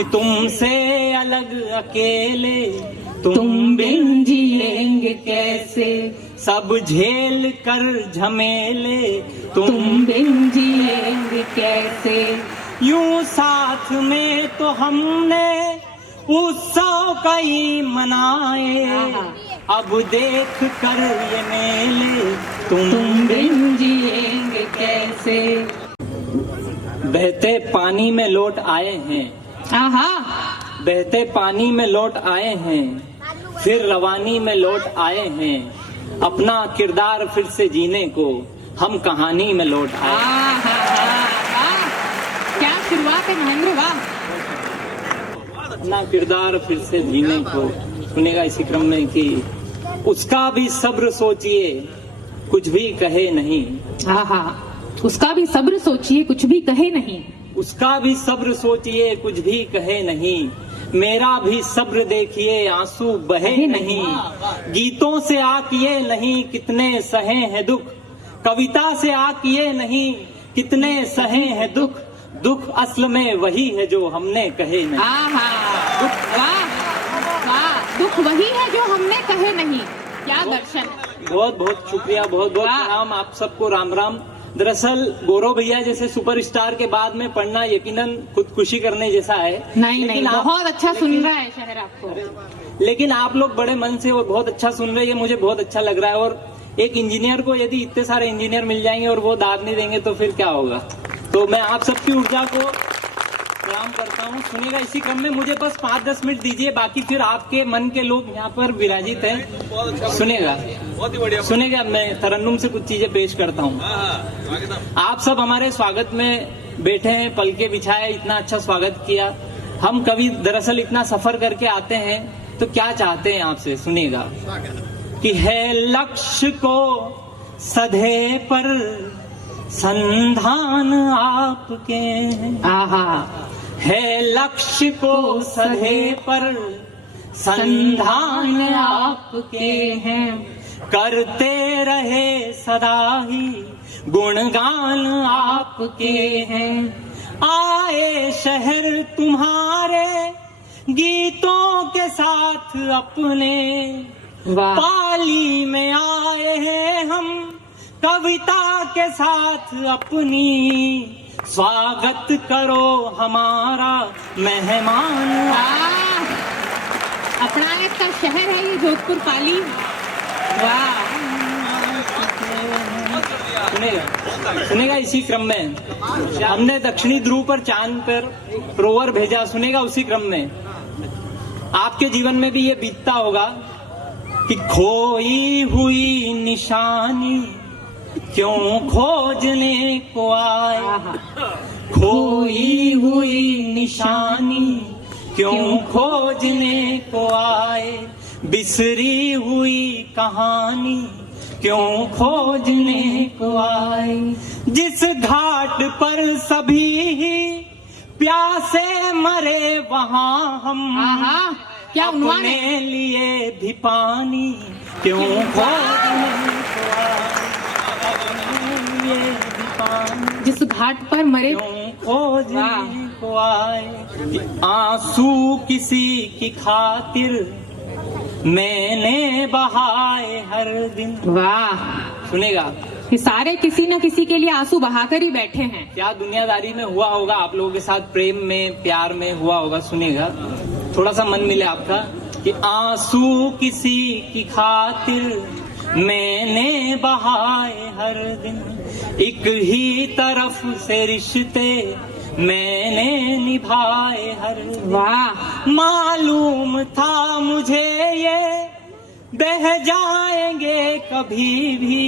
कि तुमसे अलग अकेले तुम बिन जिएंगे कैसे, सब झेल कर झमेले तुम बिन जिएंगे कैसे। यूं साथ में तो हमने उत्सव कई मनाए, अब देख कर ये मेले तुम बिन जिएंगे कैसे। बहते पानी में लौट आए हैं, बहते पानी में लौट आए हैं, फिर रवानी में लौट आए हैं, अपना किरदार फिर से जीने को हम कहानी में लौट आए। क्या शुरुआत है महेंद्र, वाह। अपना किरदार फिर से जीने को सुनेगा इसी क्रम में कि उसका भी सब्र सोचिए कुछ भी कहे नहीं। उसका भी सब्र सोचिए कुछ भी कहे नहीं, उसका भी सब्र सोचिए कुछ भी कहे नहीं, मेरा भी सब्र देखिए आंसू बहे नहीं। गीतों से आकिए नहीं कितने सहे हैं दुख, कविता से आकिए नहीं कितने सहे हैं दुख, दुख असल में वही है जो हमने कहे नहीं। दुख वही है जो हमने कहे नहीं। क्या दर्शन। बहुत बहुत शुक्रिया, बहुत बहुत प्रणाम आप सबको, राम राम। दरअसल गौरव भैया जैसे सुपरस्टार के बाद में पढ़ना यकीनन खुदकुशी करने जैसा है। नहीं, बहुत अच्छा सुन रहा है शहर आपको। लेकिन आप लोग बड़े मन से और बहुत अच्छा सुन रहे हैं, मुझे बहुत अच्छा लग रहा है। और एक इंजीनियर को यदि इतने सारे इंजीनियर मिल जाएंगे और वो दाद नहीं देंगे तो फिर क्या होगा। तो मैं आप सबकी ऊर्जा को प्रणाम करता हूँ। सुनेगा इसी क्रम में, मुझे बस 5-10 मिनट दीजिए, बाकी फिर आपके मन के लोग यहाँ पर विराजित हैं। सुनेगा मैं तरन्नुम से कुछ चीजें पेश करता हूँ। आप सब हमारे स्वागत में बैठे हैं, पलके बिछाए, इतना अच्छा स्वागत किया। हम कभी दरअसल इतना सफर करके आते हैं तो क्या चाहते हैं आपसे, सुनिएगा कि है लक्ष्य को सधे पर संधान आपके है लक्ष्य को सधे पर संधान आपके हैं, करते रहे सदा ही गुणगान आपके हैं। आए शहर तुम्हारे गीतों के साथ अपने, पाली में आए हैं हम कविता के साथ अपनी, स्वागत करो हमारा मेहमान। अपनायत का शहर है ये जोधपुर पाली। वाह। सुनेगा इसी क्रम में, हमने दक्षिणी ध्रुव पर चांद पर रोवर भेजा। सुनेगा उसी क्रम में आपके जीवन में भी ये बीतता होगा कि खोई हुई निशानी क्यों खोजने को आए, खोई हुई निशानी क्यों खोजने को आए, बिसरी हुई कहानी क्यों खोजने को आए। जिस घाट पर सभी ही प्यासे मरे वहाँ हम क्या अपने लिए भी पानी क्यों खोजने को आए, जिस घाट पर मरे खोजने को आए। आंसू किसी की खातिर मैंने बहाए हर दिन। वाह। सुनेगा ये सारे किसी न किसी के लिए आंसू बहाकर ही बैठे हैं। क्या दुनियादारी में हुआ होगा आप लोगों के साथ, प्रेम में प्यार में हुआ होगा। सुनेगा थोड़ा सा मन मिले आपका कि आंसू किसी की खातिर मैंने बहाए हर दिन, एक ही तरफ से रिश्ते मैंने निभाए हर दिन। वाह। मालूम था मुझे ये बह जाएंगे कभी भी,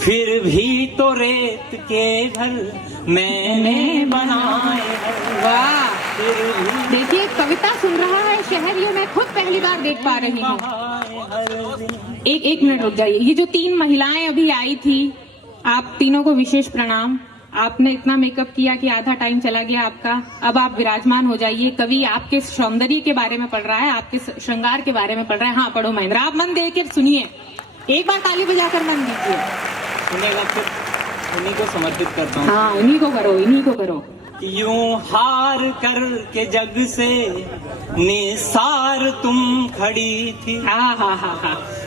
फिर भी तो रेत के घर मैंने बनाए। वाह। देखिए कविता सुन रहा है शहर, ये मैं खुद पहली बार देख पा रही हूँ। एक मिनट रुक जाइए। ये जो 3 महिलाएं अभी आई थी, आप तीनों को विशेष प्रणाम। आपने इतना मेकअप किया कि आधा टाइम चला गया आपका। अब आप विराजमान हो जाइए। कवि आपके सौंदर्य के बारे में पढ़ रहा है, आपके श्रृंगार के बारे में पढ़ रहा है। हाँ पढ़ो महेंद्र, आप मन दे के सुनिए, एक बार ताली बजाकर मन दीजिए। सुनेगा फिर उन्हीं को समर्पित करता हूँ। हाँ इन्हीं को करो, इन्हीं को करो। यूं हार कर के जग से निसार तुम खड़ी थी।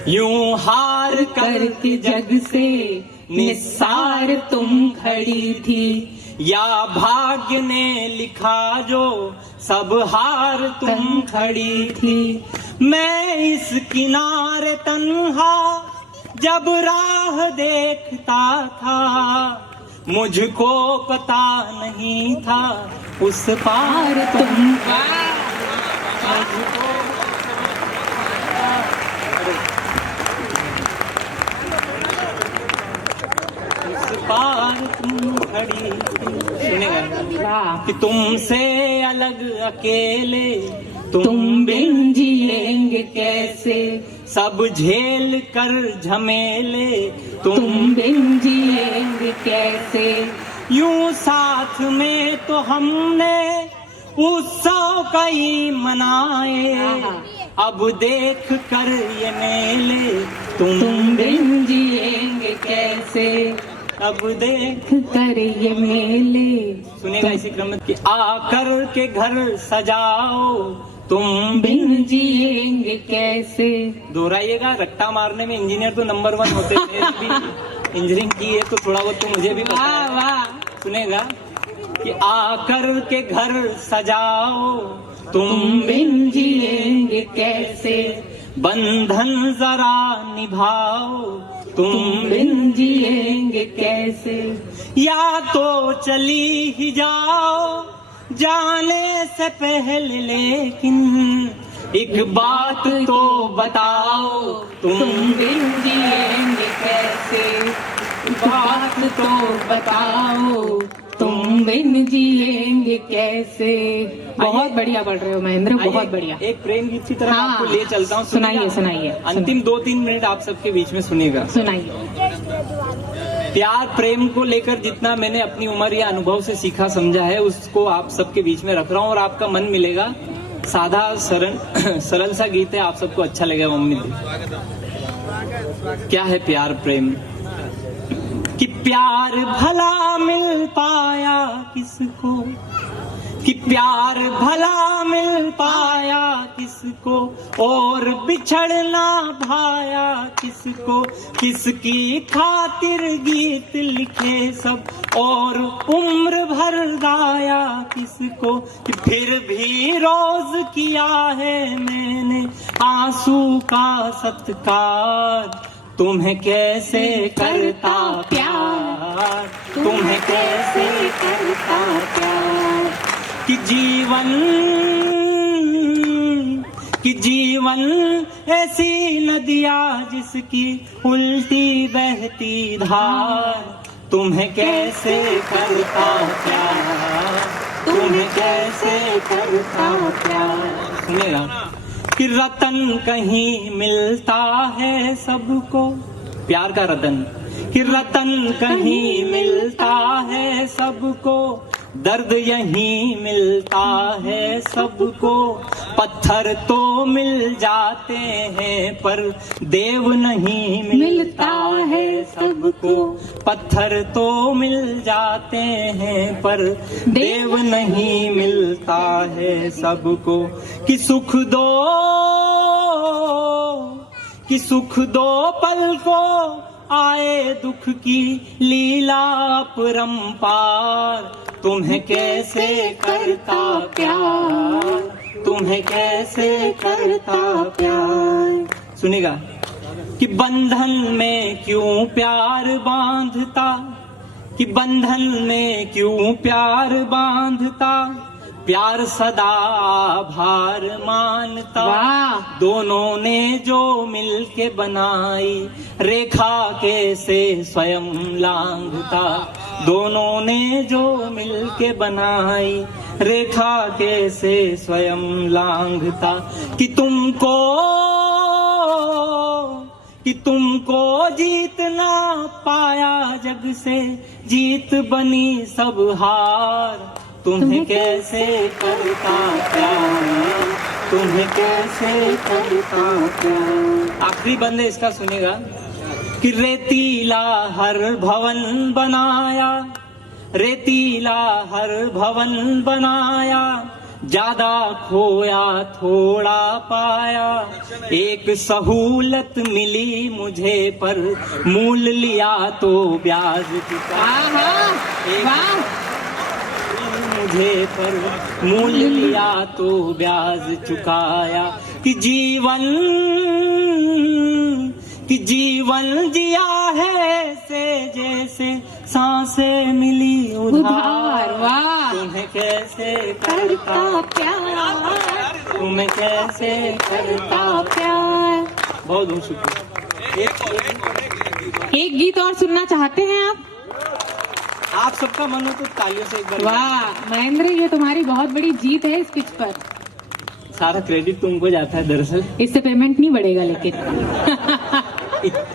यूं हार कर के जग से निसार तुम खड़ी थी। या भाग्य ने लिखा जो सब हार तुम खड़ी थी। मैं इस किनारे तन्हा जब राह देखता था, मुझको पता नहीं था उस पार तुम। मुझको उस पार तुम खड़ी थी। सुनेगा कि तुमसे अलग अकेले तुम बिन जिएंगे कैसे, सब झेल कर झमेले तुम बिन जिएंगे कैसे। यूं साथ में तो हमने उत्सव कई मनाए, अब देख कर ये मेले तुम बिन जिएंगे कैसे, अब देख कर ये मेले। सुनेगा इसी क्रम में कि आकर के घर सजाओ तुम बिन जिएंगे कैसे। दोहराइएगा, रट्टा मारने में इंजीनियर तो नंबर 1 होते थे। इंजीनियरिंग की है तो थोड़ा बहुत तो मुझे भी पता है। वाह। सुनेगा कि आकर के घर सजाओ तुम बिन जिएंगे कैसे, बंधन जरा निभाओ तुम बिन जिएंगे कैसे। या तो चली ही जाओ जाने से पहले, लेकिन एक बात तो बताओ तुम बिन जिएंगे कैसे। बात तो बताओ तुम बिन जिएंगे कैसे। बहुत बढ़िया पढ़ रहे हो महेंद्र, बहुत बढ़िया। एक प्रेम गीत की तरह आपको ले चलता हूँ। सुनाइए सुनाइए। अंतिम 2-3 मिनट आप सबके बीच में सुनिएगा। सुनाइए। प्यार प्रेम को लेकर जितना मैंने अपनी उम्र या अनुभव से सीखा समझा है, उसको आप सबके बीच में रख रहा हूँ और आपका मन मिलेगा। साधा सरल सा गीत है, आप सबको अच्छा लगेगा उम्मीद। क्या है प्यार प्रेम कि प्यार भला मिल पाया किसको, कि प्यार भला मिल पाया किसको, और बिछड़ना भाया किसको। किसकी खातिर गीत लिखे सब और उम्र भर गाया किसको। कि फिर भी रोज किया है मैंने आंसू का सत्कार, तुम्हें कैसे करता प्यार, तुम्हें कैसे करता प्यार। कि जीवन ऐसी नदिया जिसकी उल्टी बहती धार, तुम्हें कैसे करता प्यार, तुम्हें कैसे करता प्यार। सुनेगा कि रतन कहीं मिलता है सबको, प्यार का रतन, कि रतन कहीं मिलता है सबको, दर्द यहीं मिलता है सबको। पत्थर तो मिल जाते हैं पर देव नहीं मिलता है सबको। पत्थर तो मिल जाते हैं पर देव नहीं मिलता है सबको। कि सुख दो पल को आए दुख की लीला अपरंपार, तुम्हें कैसे करता प्यार, तुम्हें कैसे करता प्यार। सुनिएगा कि बंधन में क्यों प्यार बांधता, कि बंधन में क्यों प्यार बांधता, प्यार सदा आभार मानता। दोनों ने जो मिलके बनाई रेखा कैसे स्वयं लांघता, दोनों ने जो मिलके बनाई रेखा कैसे स्वयं लांघता। कि तुमको जीतना पाया जग से, जीत बनी सब हार, तुम्हें कैसे करता प्यार, तुम्हें कैसे करता प्यार। आखिरी बंद है इसका, सुनेगा कि रेतीला हर भवन बनाया, रेतीला हर भवन बनाया, ज्यादा खोया थोड़ा पाया, एक सहूलत मिली मुझे पर मूल लिया तो ब्याज चुकाया, मुझे पर मूल लिया तो ब्याज चुकाया, कि जीवन जिया है से जैसे सांसें मिली उधार, वाह, तुम्हें कैसे करता प्यार, तुम्हें कैसे करता प्यार। बहुत बहुत शुक्रिया। एक गीत और सुनना चाहते हैं आप सबका मन हो तो तालियों से एक बार। वाह महेंद्र, ये तुम्हारी बहुत बड़ी जीत है इस पिच पर। सारा क्रेडिट तुमको जाता है दरअसल। इससे पेमेंट नहीं बढ़ेगा लेकिन।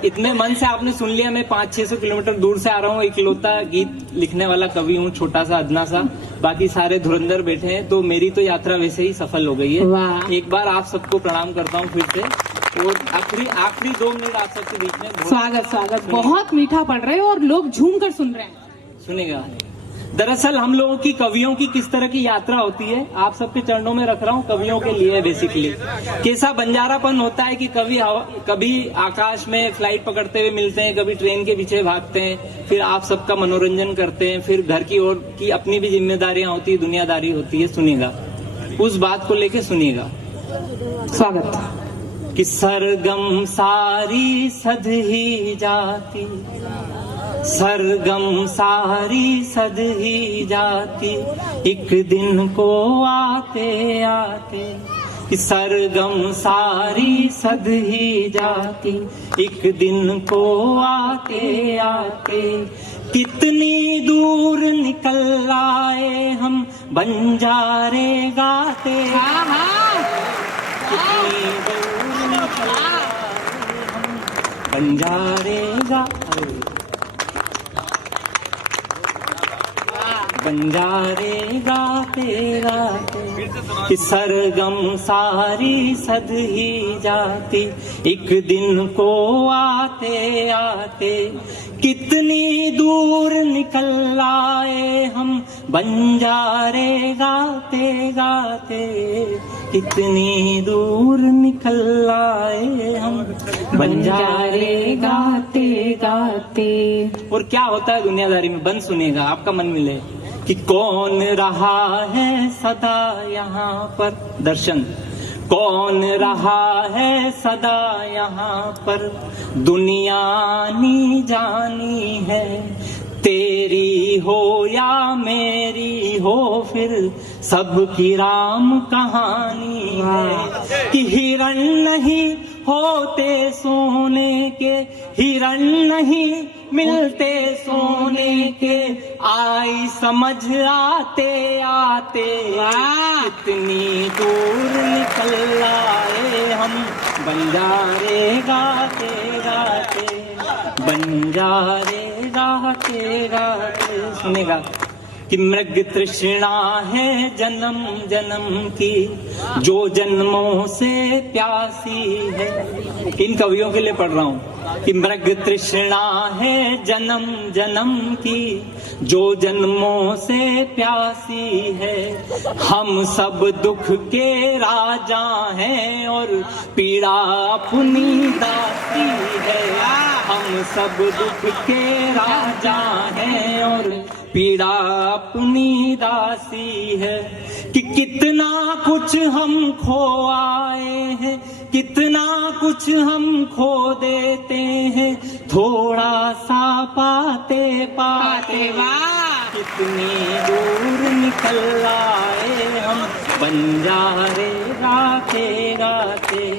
इतने मन से आपने सुन लिया। मैं 500-600 किलोमीटर दूर से आ रहा हूँ, इकलौता गीत लिखने वाला कवि हूँ, छोटा सा अदना सा, बाकी सारे धुरंधर बैठे हैं, तो मेरी तो यात्रा वैसे ही सफल हो गई है। वाह। एक बार आप सबको प्रणाम करता हूँ फिर से, और आखिरी 2 मिनट आप सबके बीच में। स्वागत, बहुत मीठा पड़ रहा है और लोग झूम कर सुन रहे हैं। सुनेगा। दरअसल हम लोगों की कवियों की किस तरह की यात्रा होती है, आप सबके चरणों में रख रहा हूँ, कवियों के लिए बेसिकली। कैसा बंजारापन होता है कि कभी आकाश में फ्लाइट पकड़ते हुए मिलते हैं, कभी ट्रेन के पीछे भागते हैं, फिर आप सबका मनोरंजन करते हैं, फिर घर की ओर की अपनी भी जिम्मेदारियां होती है, दुनियादारी होती है। सुनिएगा, उस बात को लेके सुनिएगा। स्वागत। कि सरगम सारी सध ही जाती, सरगम सारी सध ही जाती, एक दिन को आते आते, कि सरगम सारी सध ही जाती, एक दिन को आते आते, कितनी दूर निकल आए हम बंजारे गाते, कितनी दूर निकल आए हम बंजारे गाते, बंजारे गाते गाते, कि सरगम सारी सध ही जाती, एक दिन को आते आते, कितनी दूर निकल आए हम बंजारे गाते गाते, कितनी दूर निकल आए हम बंजारे गाते गाते। और क्या होता है दुनियादारी में, बंद सुनेगा, आपका मन मिले। कि कौन रहा है सदा यहाँ पर, दर्शन, कौन रहा है सदा यहाँ पर, दुनिया नी जानी है, तेरी हो या मेरी हो फिर सबकी राम कहानी है। कि हिरण नहीं होते सोने के, हिरण नहीं मिलते सोने के, आई समझ आते आते, कितनी दूर निकल आए हम बंजारे गाते गाते, बंजारे गाते गाते। सुनेगा। कि मृग तृष्णा है जन्म जन्म की, जो जन्मों से प्यासी है। इन कवियों के लिए पढ़ रहा हूँ। कि मृग तृष्णा है जन्म जन्म की, जो जन्मों से प्यासी है। हम सब दुख के राजा हैं और पीड़ा अपनी दासी है। हम सब दुख के राजा हैं और पीड़ा अपनी दासी है। कि कितना कुछ हम खो आए हैं, कितना कुछ हम खो देते हैं, थोड़ा सा पाते पाते, कितनी दूर निकल आए हम बंजारे गाते गाते।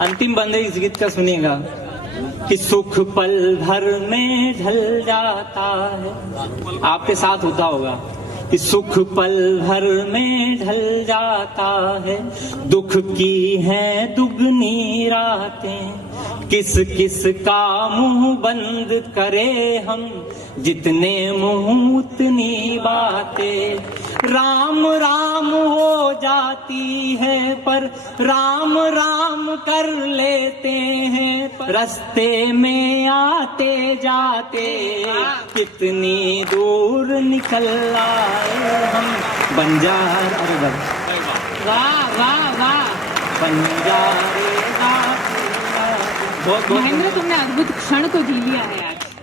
अंतिम बंदे इस गीत का सुनिएगा। कि सुख पल भर में ढल जाता है, आपके साथ होता होगा। कि सुख पल भर में ढल जाता है, दुख की है दुगनी रातें। किस किस का मुंह बंद करे हम, जितने मुंह उतनी बातें, राम राम हो जाती है पर राम राम कर लेते हैं। रास्ते में आते जाते कितनी दूर निकल आए हम, बंजार। अरे वाह वाह वाह बंजारे महेंद्र, तुमने अद्भुत क्षण को जी लिया है आज।